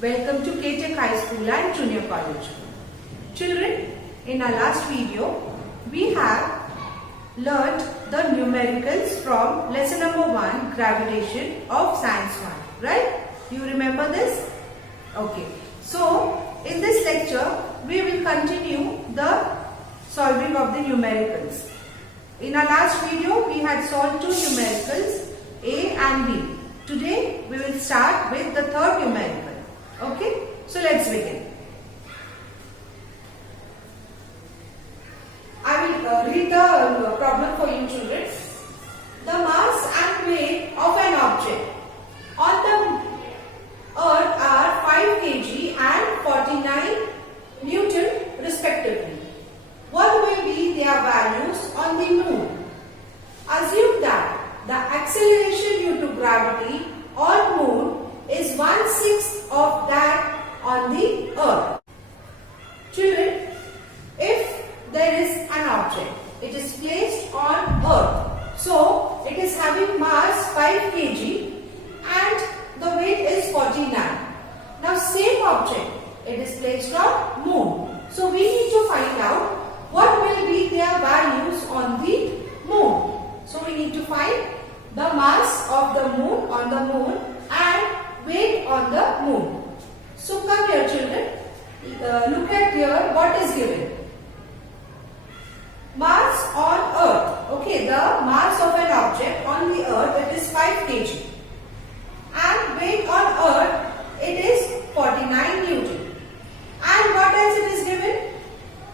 Welcome to K-Tech High School and Junior College. Children, in our last video, we have learnt the numericals from lesson number 1, gravitation of science 1. Right? You remember this? Okay. So, in this lecture, we will continue the solving of the numericals. In our last video, we had solved two numericals, A and B. Today, we will start with the third numerical. Okay? So, let's begin. I will read the problem for you children. The mass and weight of an object on the earth are 5 kg and 49 Newton respectively. What will be their values on the moon? Assume that the acceleration due to gravity on moon is 1/6 of that on the earth. Children, if there is an object, it is placed on earth. So, it is having mass 5 kg and the weight is 49. Now, same object, it is placed on moon. So, we need to find out what will be their values on the moon. So, we need to find the mass of the moon on the moon and weight on the moon. So, come here children, look at here what is given. Mass on earth, okay, the mass of an object on the earth, it is 5 kg and weight on earth, it is 49 Newton. And what else it is given?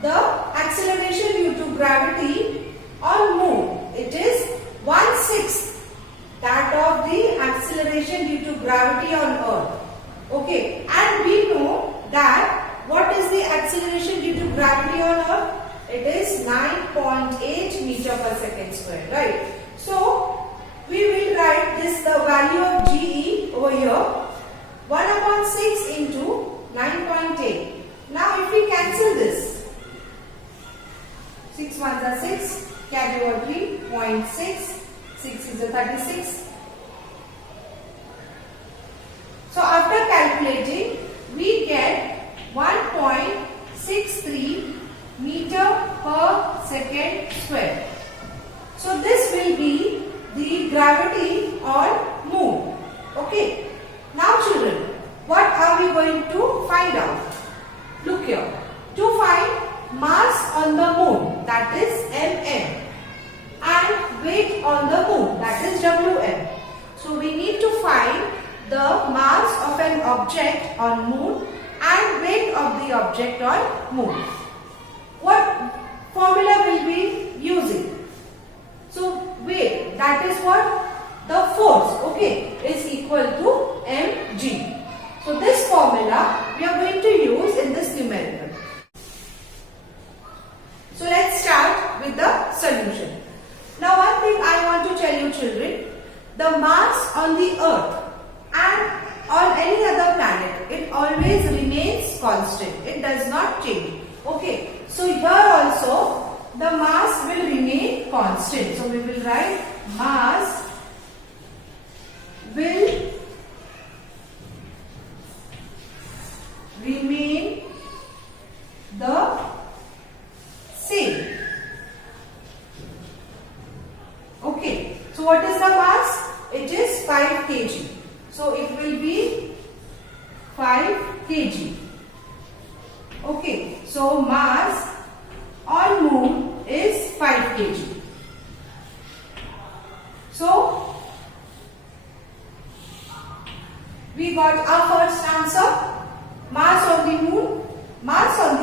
The acceleration due to gravity on moon, it is 1/6 that of the acceleration due to gravity on earth. Okay, and we know that what is the acceleration due to gravity on earth? It is 9.8 meter per second square, right? So, we will write this, the value of GE over here, 1/6 into 9.8. Now, if we cancel this, 6 ones are 6, carry over 3, 0.6, 6 is a 36. So, after calculating, we get 1.63 meter per second square. So, this will be the gravity on moon. Okay. Now, children, what are we going to find out? Look here. To find mass on the moon, that is mm, and weight on the moon, that is wm. So, we need to find the mass of an object on moon and weight of the object on moon. What formula will be using? So, weight, that is what? The force, okay, is equal to mg. So, this formula we are going to use in this numerical. So, let's start with the solution. Now, one thing I want to tell you children, the mass on the earth and on any other planet, it always remains constant. It does not change. Okay. So, here also the mass will remain constant. So, we will write mass will remain the same. Okay. So, what is the mass? It is 5 kg. So, it will be 5 kg. Okay. So, mass on moon is 5 kg. So, we got our first answer. Mass on the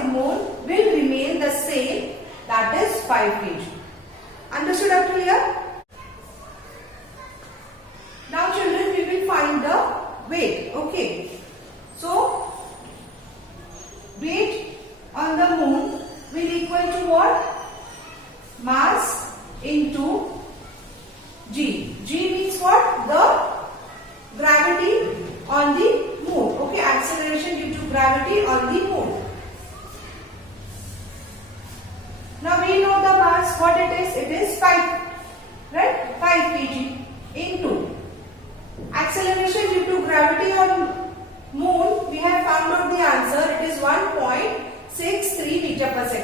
moon will remain the same, that is 5 kg. Understood up to here? Now children, we will find the weight. Okay. So, weight on the moon will equal to what? Mass into G. G means what? The gravity on the moon. Okay, acceleration due to gravity on the moon. Now we know the mass, what it is? It is 5, right? 5 kg into acceleration due to gravity on moon, we have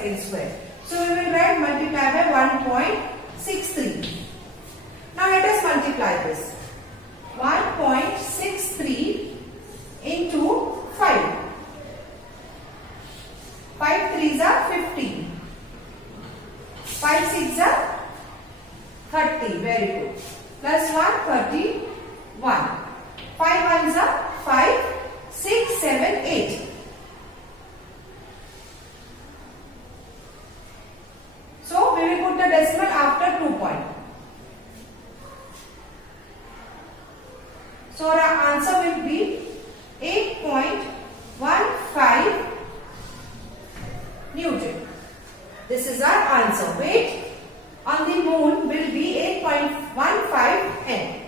second square. So we will write multiply by 1.63. Now let us multiply this. 1.63 into 5. 5 3s are 15. 5 6s are 30. Very good. Plus 1, 31. 5 1s are 5, 6, 7, 8. So we will put the decimal after 2 point. So our answer will be 8.15 Newton. This is our answer. Weight on the moon will be 8.15 N.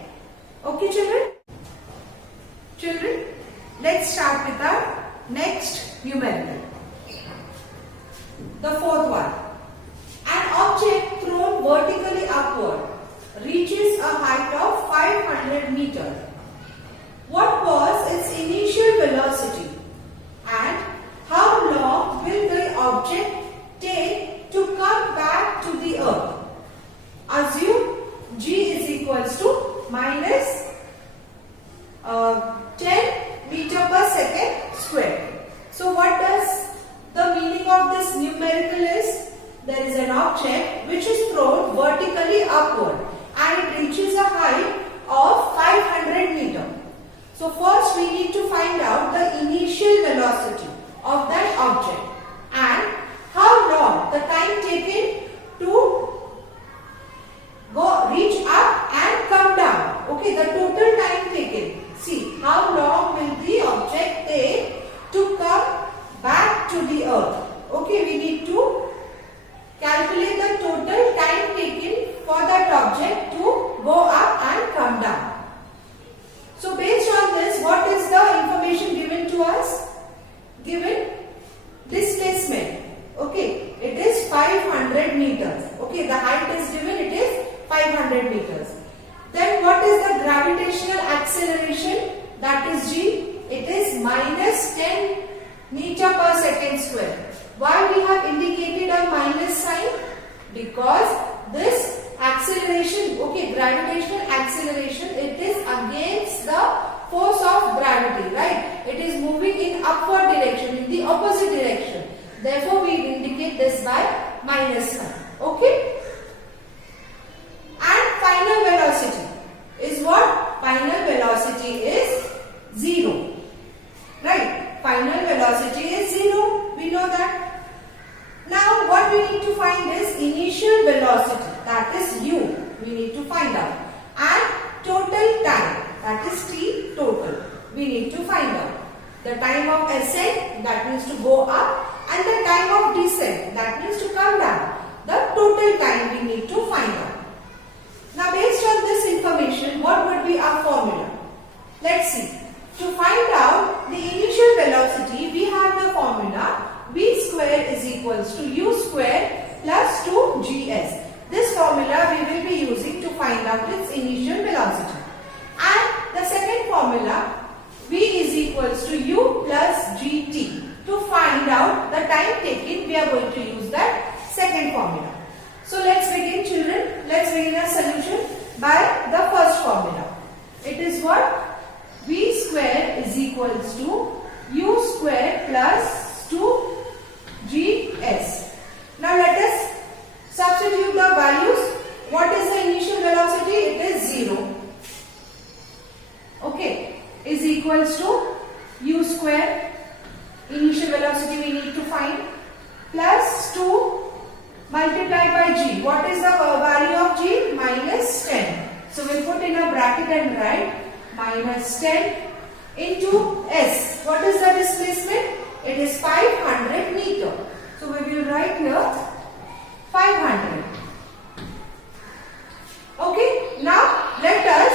Okay, children? Children, let's start with our next numerical. The fourth one. An object thrown vertically upward reaches a height of 500 meters. What was its initial velocity and how long will the object take to come back to the earth? Assume g is equals to minus 10 meter per second square. So what does the meaning of this numerical is? There is an object which is thrown vertically upward and it reaches a height of 500 meter. So first we need to find out the initial velocity of that object and how long the time taken to reach up and come down. Okay, the total time taken. See, how long will the object take to come back to the earth? Okay, we need to calculate the total time taken for that object to go up and come down. So based on this, what is the information given to us? Given displacement. Okay, it is 500 meters. Okay, the height is given, it is 500 meters. Then what is the gravitational acceleration? That is g. It is minus 10 meter per second square. Why we have indicated a minus sign? Because this acceleration, okay, gravitational acceleration, it is against the force of gravity, right? It is moving in upward direction, in the opposite direction. Therefore, we indicate this by minus sign. Okay? And final velocity is what? Final velocity is 0. Right? Final velocity is 0. We know that. Now, what we need to find is initial velocity. That is u. We need to find out. And total time. That is t total. We need to find out. The time of ascent, that means to go up. And the time of descent, that means to come down. The total time we need to find out. Now, based on this information, what would be our formula? Let's see. To find out the initial velocity, we have the formula v square is equals to u square plus 2gs. This formula we will be using to find out its initial velocity. And the second formula, v is equals to u plus gt. To find out the time taken, we are going to use that second formula. So let's begin, children. Let's begin our solution by the first formula. It is what? V square is equals to u square plus 2gs. Now let us substitute the values. What is the initial velocity? It is 0. Okay, is equals to u square. Initial velocity we need to find plus 2 multiplied by g. What is the value of g? Minus 10. So we put in a bracket and write minus 10 into s. What is the displacement? It is 500 meter. So we will write here 500. Okay. Now let us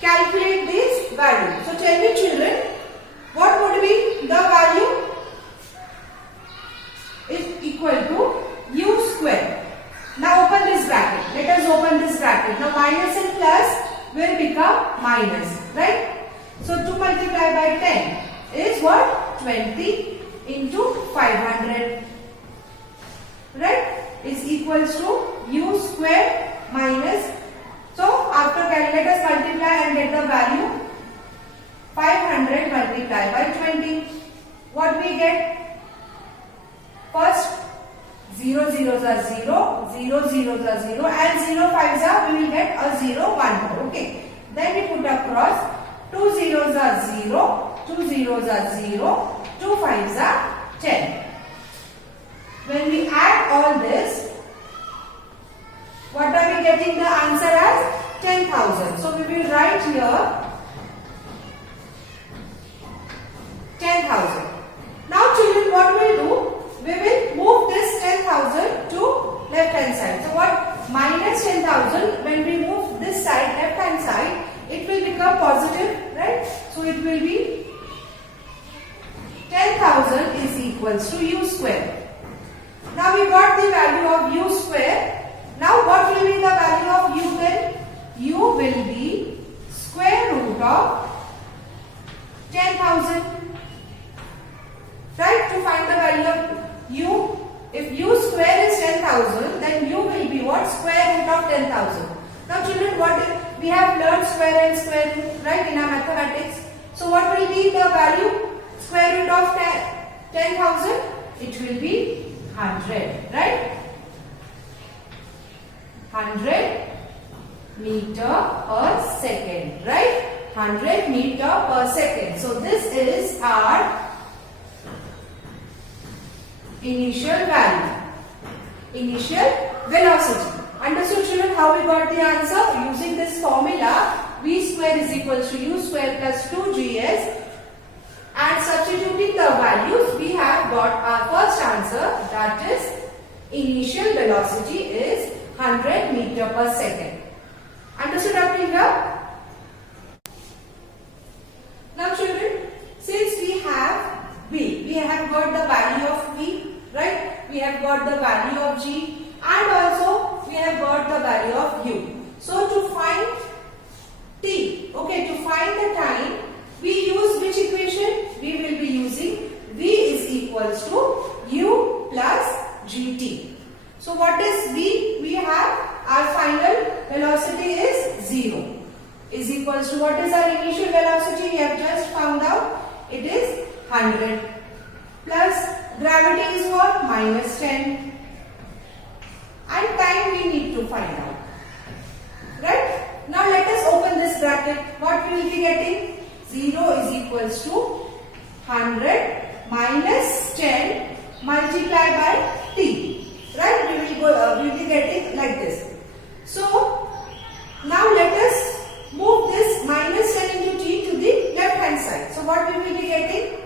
calculate this value. So tell me, children, what would be the value? Is equal to u square. Now open this bracket. Let us open this bracket. Now minus and plus will become minus, right? So 2 multiplied by 10 is what? 20 into 500. right, is equals to u square minus. So after let us multiply and get the value. 500 multiplied by 20. What we get? First 0 zeros are 0, 0 zeros are 0, and 0 5s are, we will get a 0 1 more. Okay. Then we put across 2 zeros are 0, 2 zeros are 0, 2 5s are 10. When we add all this, what are we getting the answer as? 10,000. So we will write here 10,000. Now children, what we will do? We will move this 10,000 to left hand side. So what? Minus 10,000, when we move this side, left hand side, it will become positive, right? So it will be 10,000 is equals to u square. Now we got the value of u square. Now what will be the value of u then? U will be square root of 10,000. Right? To find the value of u, if u square is 10,000, then u will be what? Square root of 10,000. Now children, what we have learned square and square root, right, in our mathematics. So what will be the value? Square root of 10,000? It will be 100, right? 100 meter per second, right? 100 meter per second. So this is our initial value, initial velocity. Understood children how we got the answer? Using this formula, v square is equals to u square plus 2gs, and substituting the values, we have got our first answer, that is initial velocity is 100 meter per second. Understood up till here? Now children, since we have v, we have got the value of v, right? We have got the value of g, and also we have got the value of u. So to find t, okay, to find the time, we use which equation? We will be using v is equals to u plus gt. So what is v? We have our final velocity is 0, is equals to what is our initial velocity? We have just found out, it is 100, plus gravity is what? Minus 10, and time we need to find out, right? Now let us open this bracket. What we will be getting? 0 is equals to 100 minus 10 multiplied by t, right? We will be getting like this. So now let us move this minus 10 into t to the left hand side. So what we will be getting?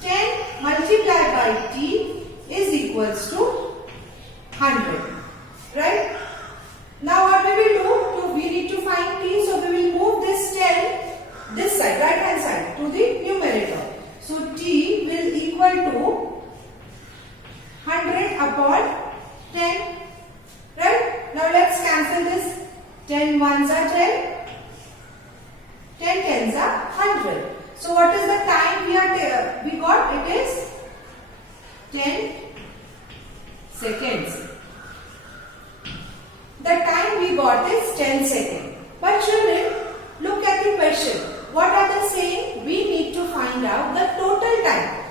10 multiplied by t is equals to 100, right? Now what we will do? We need to find t, so we will move this 10 this side, right hand side, to the numerator. So t will equal to 100 upon 10, right? Now let's cancel this. 10 ones are 10, 10 tens are 100. So what is the time we got? It is 10 seconds. The time we got is 10 seconds. But children, look at the question. What are they saying? We need to find out the total time.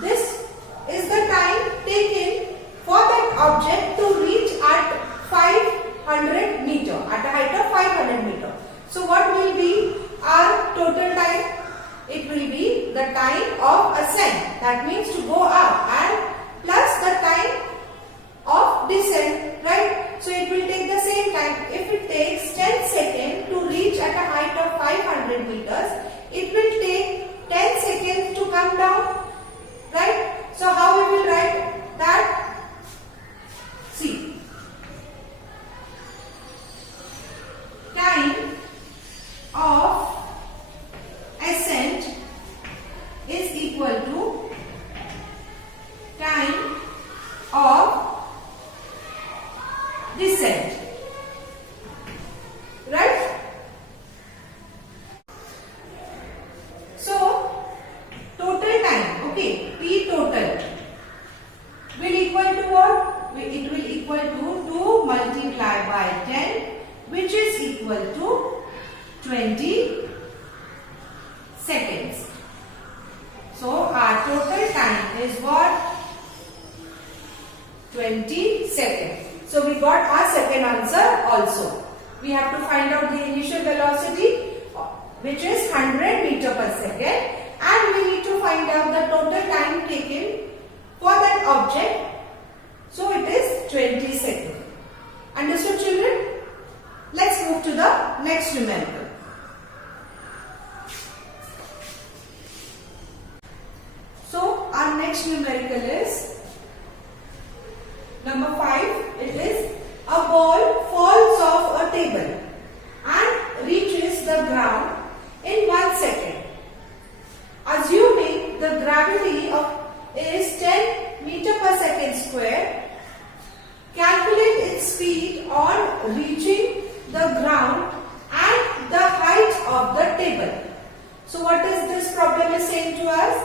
This is the time taken for that object to reach at 500 meter, at a height of 500 meter. So what will be our total time? It will be the time of ascent, that means to go up, and plus the time of descent, right? So it will take the same time. If it takes 10 seconds to reach at a height of 500 meters, it will take 10 seconds to come down, right? So how we will write that? See, by 10, which is equal to 20 seconds. So our total time is what? 20 seconds. So we got our second answer also. We have to find out the initial velocity, which is 100 meter per second, and we need to find out the total time taken for that object. So it is 20 seconds. Understood, children? Let's move to the next numerical. So our next numerical is number 5. It is a ball falls off a table and reaches the ground in 1 second. Assuming the gravity is 10 meter per second square, calculate its speed on reaching the ground and the height of the table. So what is this problem is saying to us?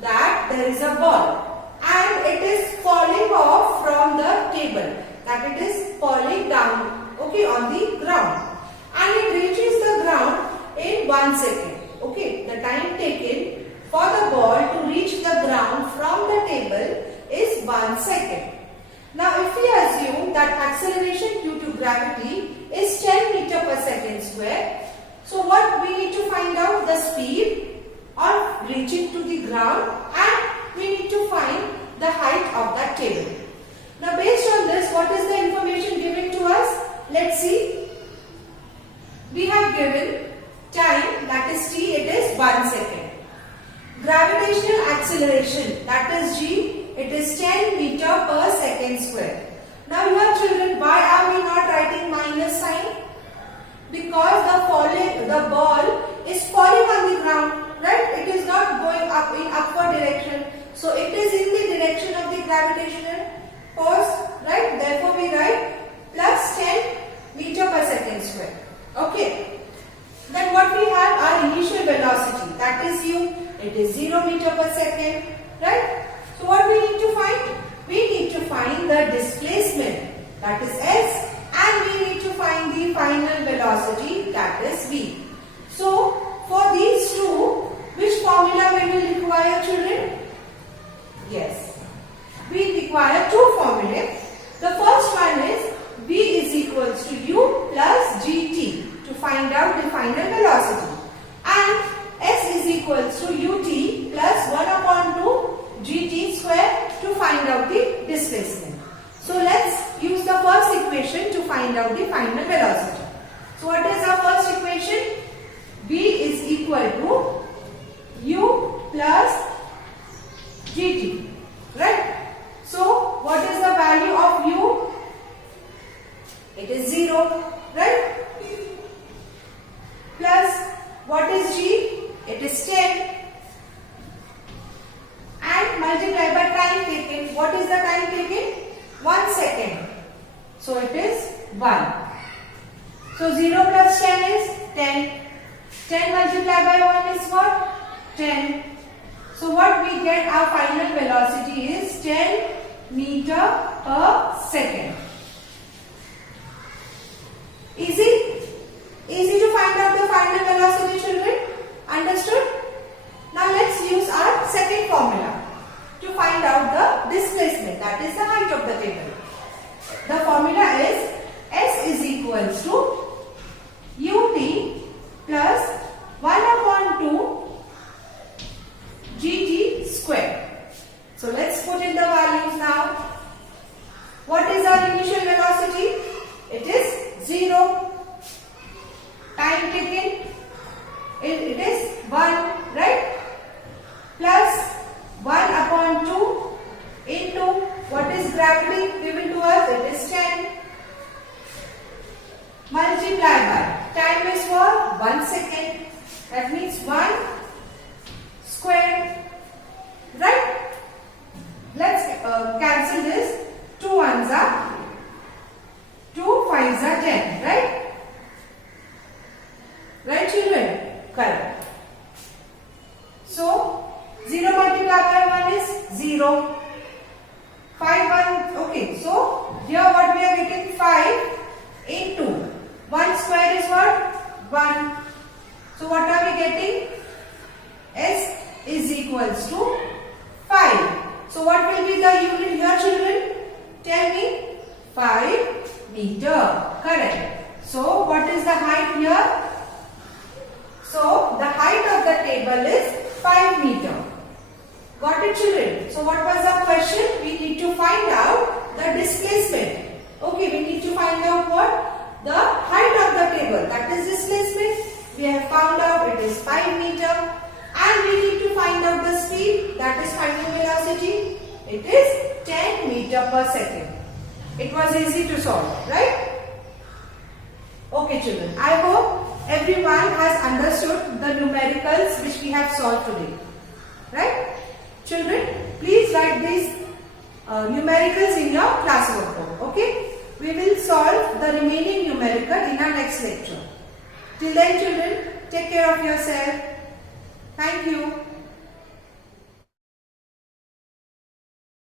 That there is a ball and it is falling off from the table, that it is falling down, okay, on the ground, and it reaches the ground in 1 second. Okay, the time taken for the ball to reach the ground from the table is 1 second. Now if we assume that acceleration due to gravity is 10 meter per second square, so what we need to find out? The speed of reaching to the ground, and we need to find the height of that table. Now based on this, what is the information given to us? Let's see. We have given time, that is t, it is 1 second. Gravitational acceleration, that is g, it is 10 meter per second square. Now you have children, why are we not writing minus sign? Because the ball is falling on the ground, right? It is not going up in upward direction. So it is in the direction of the gravitational force, right? Therefore we write plus 10 meter per second square. Okay. Then what we have? Our initial velocity, that is u. It is 0 meter per second, right? So what we need to find? We need to find the displacement, that is s, and we need to find the final velocity, that is v. So for these two, which formula we will require, children? Yes, we require two formulas. The first one is v is equals to u plus gt to find out the final velocity, and s is equals to ut plus 1 upon 2 gt square to find out the displacement. So let's use the first equation to find out the final velocity. So what is our first equation? V is equal to u plus gt, right? So what is the value of u? It is 0, right? Plus what is g? It is 10, and multiply by time taken. What is the time taken? 1 second. So it is 1. So 0 plus 10 is 10. 10 multiplied by 1 is what? 10. So what we get, our final velocity is 10 meter per second. Easy? Easy to find out the final velocity, children? Understood? Now let's use our second formula to find out the displacement, that is the height of the table. The formula is s is equals to ut plus 1 upon 2 gt square. So let's put in the values now. What is our initial velocity? It is 0. Time taken, it is 1, right? Plus 1 upon 2 into what is gravity given to us? It is 10. Multiply by time is what? 1 second. That means 1 square, right? Let's cancel this. 2 ones are 2 fives are 10, right? Right, children? Correct. So 0 multiplied by 1 is 0. 5 1. Okay. So here what we are getting 5 in 1. So what are we getting? S is equals to 5. So what will be the unit here, children? Tell me. 5 meter. Correct. So what is the height here? So the height of the table is 5 meter. Got it, children? So what was the question? We need to find out the displacement. Okay, we need to find out what? The height of the table. That is displacement. We have found out it is 5 meter. And we need to find out the speed. That is final velocity. It is 10 meter per second. It was easy to solve, right? Okay, children. I hope everyone has understood the numericals which we have solved today. Right? Children, please write these numericals in your class notebook. Okay? We will solve the remaining numerical in our next lecture. Till then, children, take care of yourself. Thank you.